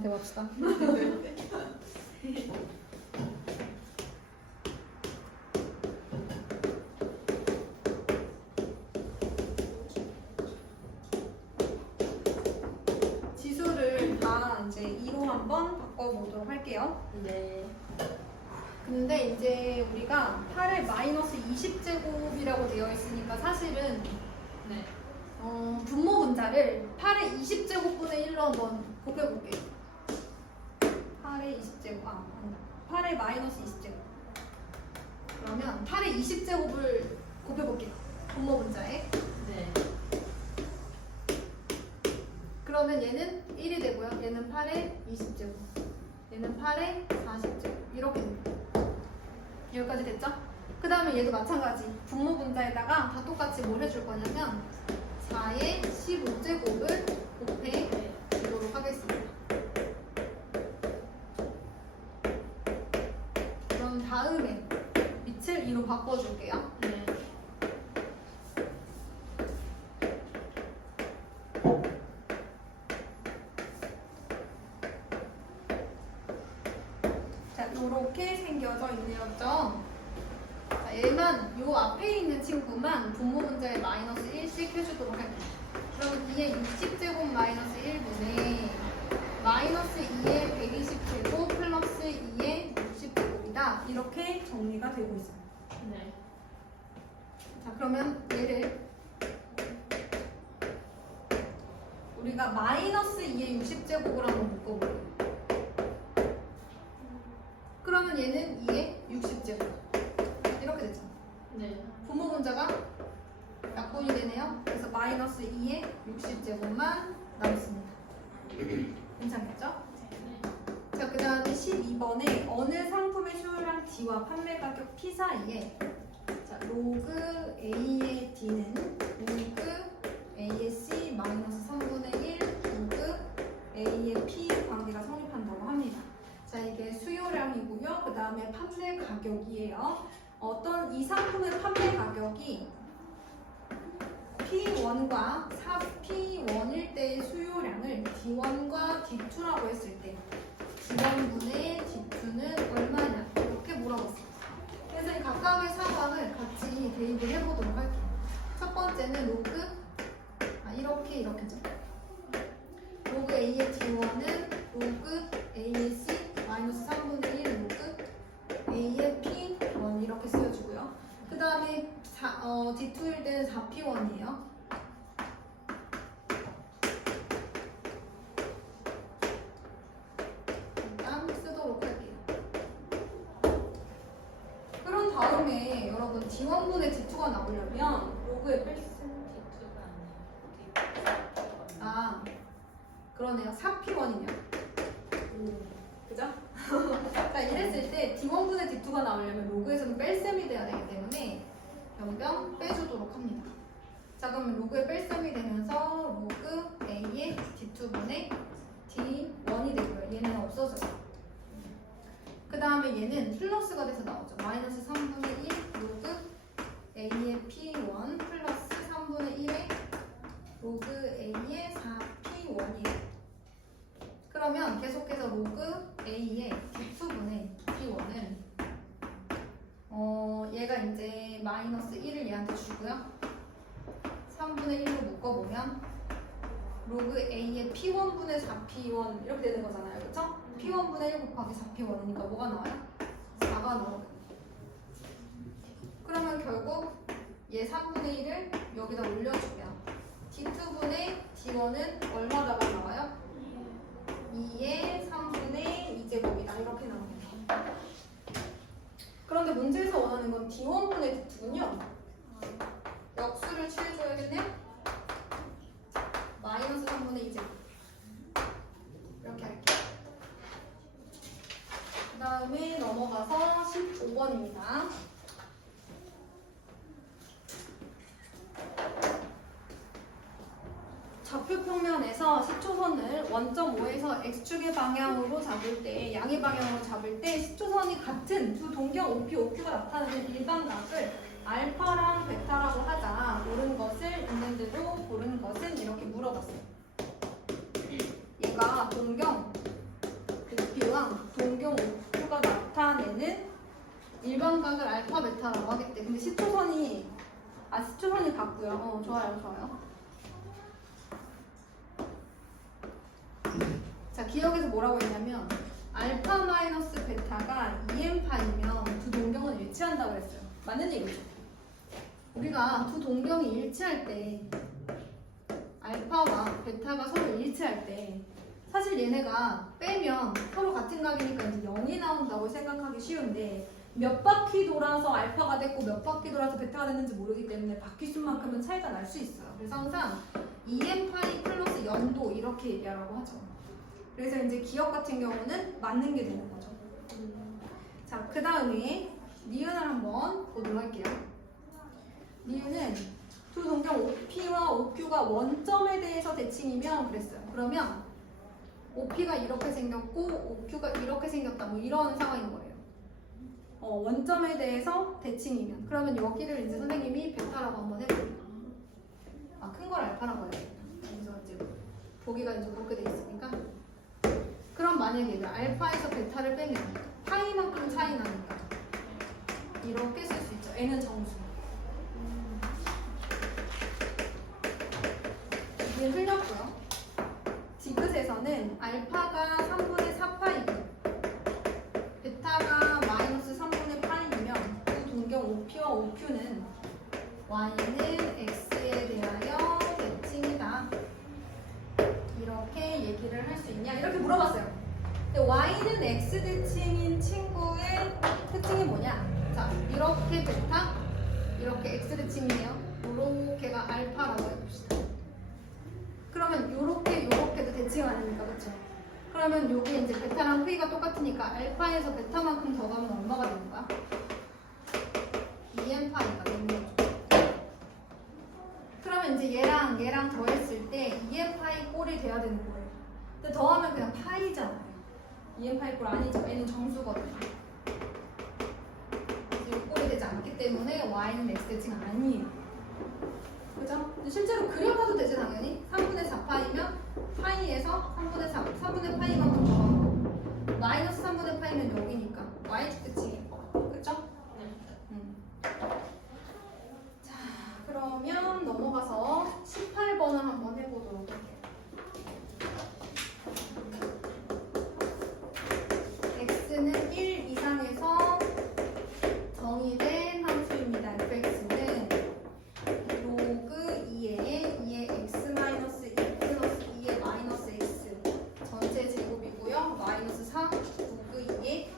그만 대화합시다. 지수를 다 이제 2로 한번 바꿔보도록 할게요. 네. 근데 이제 우리가 8의 마이너스 20제곱이라고 되어 있으니까 사실은 네. 분모 분자를 8의 20제곱분의 1로 한번 곱해볼게요. 8의 20제곱, 아니다. 8의 마이너스 20제곱. 그러면 8의 20제곱을 곱해볼게요. 분모 분자에. 네. 그러면 얘는 1이 되고요. 얘는 8의 20제곱. 얘는 8의 40제곱. 이렇게 됩니다. 여기까지 됐죠? 그 다음에 얘도 마찬가지. 분모 분자에다가 다 똑같이 뭘 해줄 거냐면 4의 15제곱을 곱해주도록 하겠습니다. 그럼 다음에 밑을 2로 바꿔줄게요. 네. 자, 이렇게 생겨져 있네요. 자, 얘만 요 앞에 있는 친구만 분모 분자에 마이너스 1씩 해주도록 할게요. 그러면 2의 60제곱 마이너스 1분의 마이너스 2의 120제곱 플러스 2의 60제곱이다. 이렇게 정리가 되고 있어요. 네. 자, 그러면 얘를 우리가 마이너스 2의 60제곱을 한번 묶어볼게요. 그러면 얘는 2의 60제곱. 이렇게 되죠. 네. 분모 분자가 약분이 되네요. 그래서 마이너스 2의 60제곱만 남습니다. 괜찮겠죠? 네. 자, 그 다음에 12번에 어느 상품의 수요량 D와 판매 가격 P 사이에 자, 로그 A의 D는 로그 A의 C 마이너스 3분의 1 로그 A의 P 관계가 성립한다고 합니다. 자, 이게 수요량이고요. 그 다음에 판매 가격이에요. 어떤 이 상품의 판매 가격이 P1과 P1일 때의 수요량을 D1과 D2라고 했을 때 D1분의 D2는 얼마냐 이렇게 물어봤어요. 그래서 이 각각의 상황을 같이 대입을 해보도록 할게요. 첫 번째는 로그 이렇게죠. 로그 A의 D1은 로그 A의 C 마이너스 3분의 1 로그 A의 P1 이렇게 쓰여주고요. 그 다음에 D2일 때는 4P1이에요. 일단 쓰도록 할게요. 그런 다음에 여러분 D1분의 D2가 나오려면 로그의 그러네요. 4P1이네요. 그죠? 자, 이랬을 때 D1분의 D2가 나오려면 로그에서는 뺄셈이 돼야 되기 때문에 변경 빼주도록 합니다. 자, 그러면 로그의 뺄셈이 되면서 로그 A의 D2분의 D1이 되고요. 얘는 없어져요. 그 다음에 얘는 플러스가 돼서 나오죠. 마이너스 3분의 1 로그 A의 P1 플러스 3분의 1의 로그 A의 4P1이에요. 그러면 계속해서 로그 A의 D2분의 P1은 얘가 이제 마이너스 1을 얘한테 주고요. 3분의 1로 묶어보면 로그 A의 P1분의 4P1 이렇게 되는 거잖아요. 그쵸? P1분의 1 곱하기 4P1이니까 뭐가 나와요? 4가 나와요. 그러면 결국 얘 3분의 1을 여기다 올려주면 D2분의 D1은 얼마다가 나와요? 2의 3분의 2제곱이다. 이렇게 나옵니다. 그런데 문제에서 원하는 건 D1분의 D2군요. 역수를 취해줘야겠네요. 마이너스 3분의 2제곱. 이렇게 할게요. 그 다음에 넘어가서 15번입니다. 좌표 평면에서 10초선을 원점 O에서 X축의 방향으로 잡을 때, 양의 방향으로 잡을 때 10초선이 같은 두 동경 OP, OQ가 나타나는 일반각을 알파랑 베타라고 하자. 옳은 것을 있는 대로 고른 것은 이렇게 물어봤어요. 얘가 동경 일반각을 알파 베타라고 하겠대. 근데 시초선이 같고요. 좋아요. 자, 기억에서 뭐라고 했냐면 알파 마이너스 베타가 2n파이면 두 동경은 일치한다고 했어요. 맞는 얘기죠. 우리가 두 동경이 일치할 때 알파와 베타가 서로 일치할 때 사실 얘네가 빼면 서로 같은 각이니까 이제 0이 나온다고 생각하기 쉬운데 몇 바퀴 돌아서 알파가 됐고 몇 바퀴 돌아서 베타가 됐는지 모르기 때문에 바퀴수만큼은 차이가 날 수 있어요. 그래서 항상 2n파이 플러스 연도 이렇게 얘기하라고 하죠. 그래서 이제 기억 같은 경우는 맞는 게 되는 거죠. 자, 그 다음에 니은을 한번 보도록 할게요. 니은은 두 동경 OP와 OQ가 원점에 대해서 대칭이면 그랬어요. 그러면 OP가 이렇게 생겼고 OQ가 이렇게 생겼다 뭐 이런 상황인 거예요. 원점에 대해서 대칭이면 그러면 여기를 이제 선생님이 베타라고 한번 해볼게요. 큰 걸 알파라고 해야겠다. 그래서 이제 보기가 이제 그렇게 돼 있으니까 그럼 만약에 알파에서 베타를 빼면 파이만큼 차이 나니까 이렇게 쓸 수 있죠. n은 정수. 이게 틀렸고요. 디귿에서는 알파가 3분의 4파이고 베타가 마이너스 3분의 파이면 두 동경 OP와 OQ는 y는 x에 대하여 대칭이다. 이렇게 얘기를 할 수 있냐? 이렇게 물어봤어요. 근데 y는 x 대칭인 친구의 특징이 뭐냐? 자, 이렇게 베타, 이렇게 x 대칭이에요. 요렇게가 알파라고 해봅시다. 그러면 요렇게도 대칭 아닙니까? 그쵸? 그러면 요게 이제 베타랑 V가 똑같으니까 알파에서 베타만큼 더 가면 얼마가 되는 거야? 2n파이가 되는 거죠. 그러면 이제 얘랑 더했을 때 2n파이 꼴이 돼야 되는 거예요. 근데 더하면 그냥 파이잖아요. 2n파이 꼴 아니죠. 얘는 정수거든요. 그래서 꼴이 되지 않기 때문에 y는 x 대칭 아니에요. 그죠? 근데 실제로 그려봐도 되지 당연히. 3분의 4파이면 파이에서 3분의 파이만큼 더하고 마이너스 3분의 파이면 여기니까 y축 대칭일 것 같아요. 그죠? 자, 그러면 넘어가서 18번을 한번 해보도록 할게요. x는 1 이상에서 정의된 함수입니다. fx는 로그 2의 x 마이너스 2 플러스 2의 마이너스 x 전체 제곱이고요. 마이너스 3 로그 2의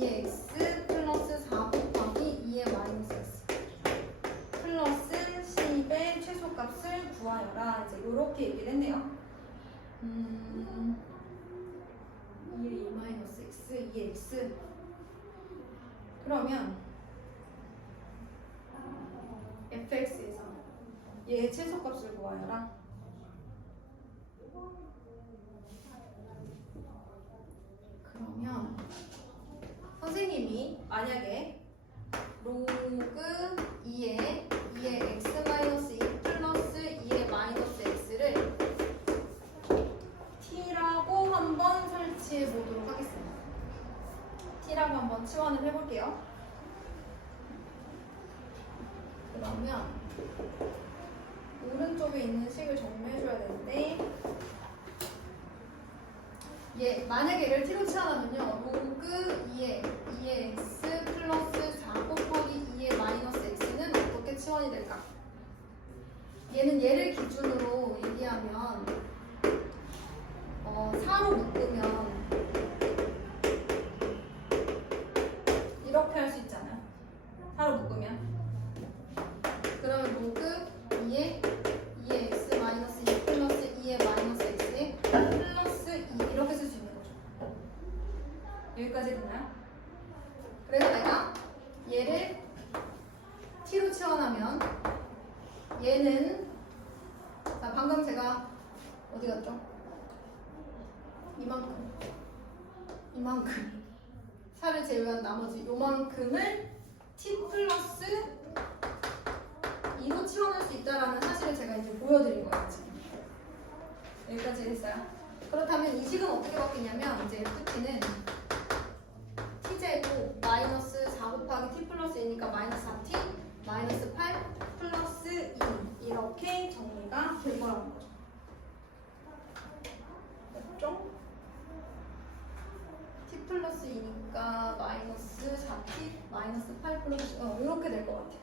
x 플러스 4 곱하기 2의 마이너스 x 플러스 10의 최소값을 구하여라. 이제 이렇게 얘기를 했네요. 2의 2 마이너스 x 2의 x 그러면 fx에서 얘의 최소값을 구하여라. 그러면 선생님이 만약에 로그 2의 x-2 플러스 2의 마이너스 x를 t라고 한번 설치해 보도록 하겠습니다. t라고 한번 치환을 해볼게요. 그러면 오른쪽에 있는 식을 정리해줘야 되는데 만약에 얘를 t로 치환하면요 로그 2의 x 플러스 4 곱하기 2의 마이너스 x는 어떻게 치환이 될까? 얘는 얘를 기준으로 얘기하면 4로 묶으면 이렇게 할 수 있잖아요. 4로 묶으면 그러면 로그 2의 x 마이너스 2 플러스 2의 마이너스 x에 플러스 2 이렇게 쓸 수 있는 거죠. 여기까지 됐나요? 그래서 내가 얘를 t로 치환하면 얘는 자 방금 제가 어디 갔죠? 이만큼 4를 제외한 나머지 요만큼을 t 플러스 2로 치환할 수 있다라는 사실을 제가 이제 보여드린 거예요. 지금. 여기까지 됐어요. 그렇다면 이 식은 어떻게 바뀌냐면 이제 ft는 t제곱 마이너스 4 4 곱하기 t 플러스 2니까 마이너스 4t 마이너스 8 플러스 2 이렇게 정리가 될 거라는 거죠. 맞죠? t 플러스 2니까 마이너스 4t 마이너스 8 플러스 이렇게 될 것 같아요.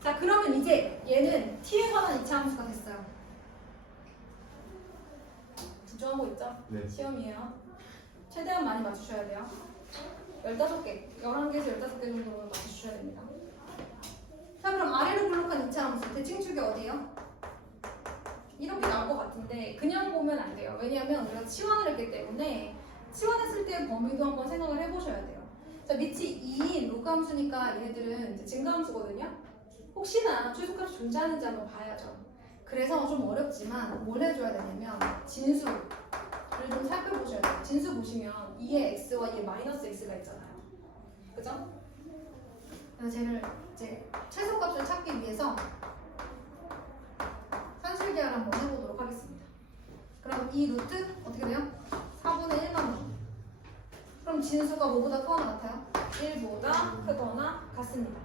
자, 그러면 이제 얘는 t에 관한 이차함수가 됐어요. 집중하고 있죠? 네. 시험이에요. 최대한 많이 맞추셔야 돼요. 15개, 11개에서 15개 정도는 맞추셔야 됩니다. 자, 그럼 아래로 블록한 이차함수 대칭축이 어디예요? 이렇게 나올 것 같은데 그냥 보면 안 돼요. 왜냐하면 우리가 치환을 했기 때문에 치환했을 때 범위도 한번 생각을 해보셔야 돼요. 자, 밑이 2인 로그함수니까 얘네들은 이제 증가함수거든요. 혹시나 최소값이 존재하는지 한번 봐야죠. 그래서 좀 어렵지만 뭘 해줘야 되냐면 진수를 좀 살펴보셔야 돼요. 진수 보시면 2의 x와 2의 마이너스 x가 있잖아요. 그죠? 그래서 쟤를 이제 최소값을 찾기 위해서 산술계열 한번 해보도록 하겠습니다. 그럼 이 루트 어떻게 돼요? 4분의 1만 원. 그럼 진수가 뭐보다 크거나 같아요? 1보다 크거나 같습니다.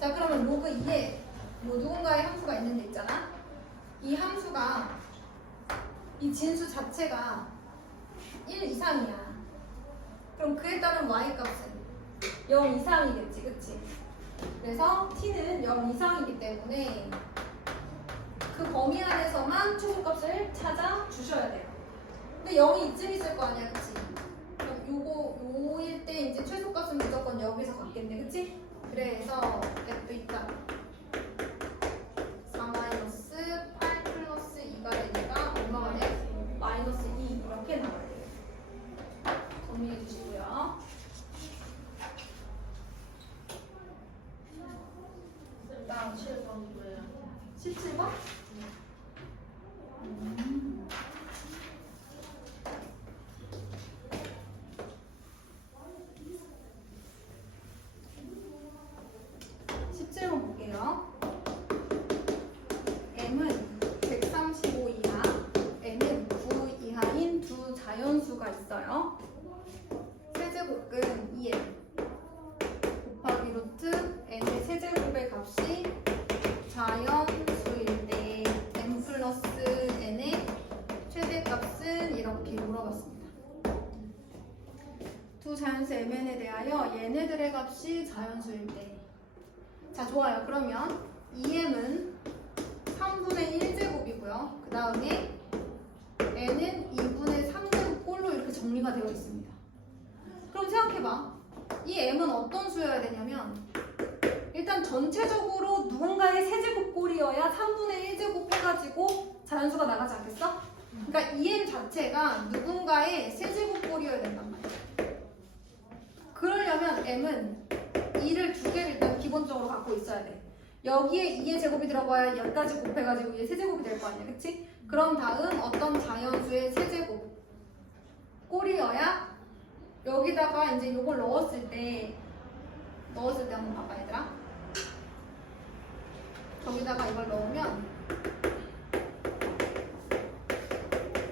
자, 그러면 로그 2에 뭐 누군가의 함수가 있는 데 있잖아. 이 함수가 이 진수 자체가 1 이상이야. 그럼 그에 따른 y 값은 0 이상이겠지, 그치? 그래서 t는 0 이상이기 때문에 그 범위 안에서만 최소값을 찾아 주셔야 돼요. 근데 0이 이쯤 있을 거 아니야, 그치? 그럼 요일 때 이제 최소값은 무조건 여기서 같겠네, 그치? 그래서 또 있다. 4 마이너스 8 플러스 2가 되니까 얼마가 돼? 마이너스 2 이렇게 나와야 돼요. 정리해 주시고요. 나 7번 뭐예요? 17번? 음. 17번 볼게요. m은 135 이하, n은 9 이하인 두 자연수가 있어요. 세제곱은 2n 곱하기 루트 n의 세제곱의 값이 자연수일 때 n 플러스 n의 최대값은 이렇게 물어봤습니다. 두 자연수 mn에 대하여 얘네들의 값이 자연수일 때. 자, 좋아요. 그러면 2m은 3분의 1제곱이고요. 그 다음에 n은 2분의 3제곱 꼴로 이렇게 정리가 되어 있습니다. 그럼 생각해봐. 이 m은 어떤 수여야 되냐면 일단 전체적으로 누군가의 세제곱 꼴이어야 3분의 1제곱 해가지고 자연수가 나가지 않겠어? 그러니까 2m 자체가 누군가의 세제곱 꼴이어야 된단 말이야. 그러려면 m은 2를 두 개를 일단 기본적으로 갖고 있어야 돼. 여기에 2의 제곱이 들어가야 여기까지 곱해가지고 2의 세제곱이 될 거 아니야, 그치? 그럼 다음 어떤 자연수의 세제곱 꼴이어야 여기다가 이제 이걸 넣었을 때 한번 봐봐, 얘들아. 저기다가 이걸 넣으면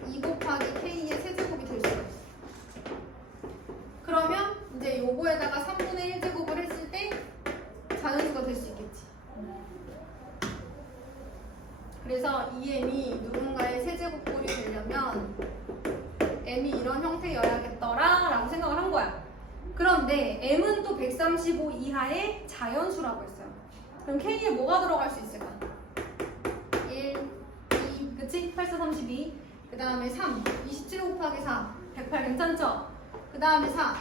2 곱하기 k의 세제곱이 될 수가 있어. 그러면 이제 요거에다가 3분의 1제곱을 했을 때 자연수가 될 수 있겠지. 그래서 이 m이 누군가의 세제곱꼴이 되려면 m이 이런 형태여야겠더라 라고 생각을 한 거야. 그런데 m은 또 135 이하의 자연수라고 했어요. 그럼 k에 뭐가 들어갈 수 있을까? 1, 2, 그치? 8, 4, 32. 그 다음에 3, 27 곱하기 4, 108 괜찮죠? 그 다음에 4,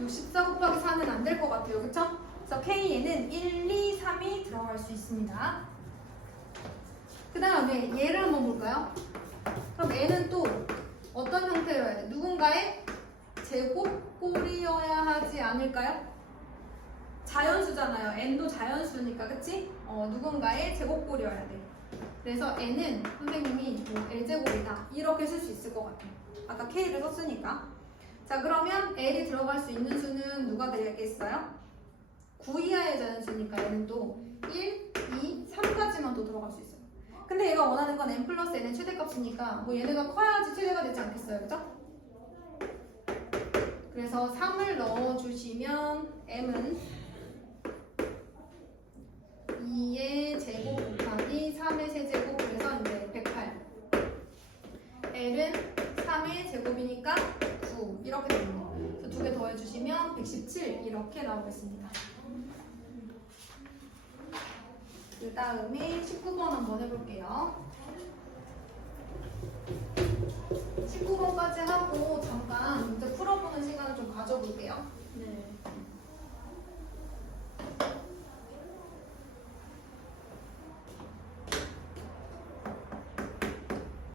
64 곱하기 4는 안 될 것 같아요, 그쵸? 그래서 k에는 1, 2, 3이 들어갈 수 있습니다. 그 다음에 얘를 한번 볼까요? 그럼 얘는 또 어떤 형태여야 돼? 누군가의 제곱꼴이어야 하지 않을까요? 자연수잖아요. n도 자연수니까, 그치? 누군가의 제곱꼴이어야 돼. 그래서 n은 선생님이 뭐 l제곱이다 이렇게 쓸 수 있을 것 같아요. 아까 k를 썼으니까. 자, 그러면 l이 들어갈 수 있는 수는 누가 되겠어요? 9 이하의 자연수니까 얘는 또 1, 2, 3까지만 또 들어갈 수 있어요. 근데 얘가 원하는 건 n 플러스 n의 최대값이니까 뭐 얘네가 커야지 최대가 되지 않겠어요, 그죠? 그래서 여기서 3을 넣어주시면 m은 2의 제곱 곱하기 3의 세제곱 그래서 이제 108. L은 3의 제곱이니까 9 이렇게 되는 거. 그래서 두 개 더해주시면 117 이렇게 나오겠습니다. 그 다음에 19번 한번 해볼게요. 19번까지 하고 잠깐 문제 풀어보는